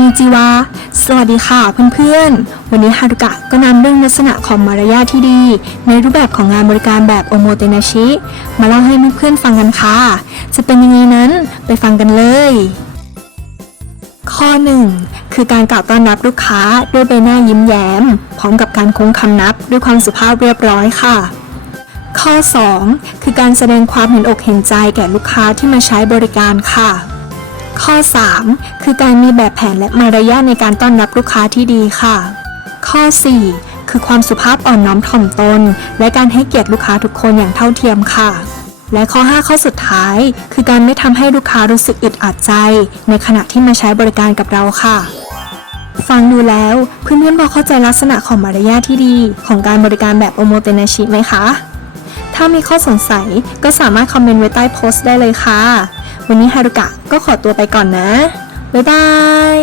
นิจิวะ สวัสดีค่ะเพื่อนๆ วันนี้ฮารุกะก็นำเรื่องลักษณะของมารยาทที่ดี ในรูปแบบของงานบริการแบบโอโมเตนาชิ มาเล่าให้เพื่อนๆฟังกันค่ะ จะเป็นยังไงนั้นไปฟังกันเลย ข้อ 1 คือการกล่าวต้อนรับลูกค้าด้วยใบหน้ายิ้มแย้ม พร้อมกับการโค้งคำนับด้วยความสุภาพเรียบร้อยค่ะข้อ 2 คือการแสดงความเห็นอกเห็นใจแก่ลูกค้าที่มาใช้บริการค่ะ ข้อ 3 คือการมีแบบแผนและมารยาทในการต้อนรับลูกค้าที่ดีค่ะ ข้อ 4 คือความสุภาพอ่อนน้อมถ่อมตน และการให้เกียรติลูกค้าทุกคนอย่างเท่าเทียมค่ะ และข้อ 5 ข้อสุดท้าย คือการไม่ทำให้ลูกค้ารู้สึกอึดอัดใจ ในขณะที่มาใช้บริการกับเราค่ะฟังดูแล้วเพื่อนๆพอเข้าใจลักษณะของมารยาทที่ดี ของการบริการแบบโอโมเตนาชิไหมคะ ถ้ามีข้อสงสัยก็สามารถคอมเมนต์ไว้ใต้โพสต์ได้เลยค่ะ วันนี้ฮารุกะก็ขอตัวไปก่อนนะ บ๊ายบาย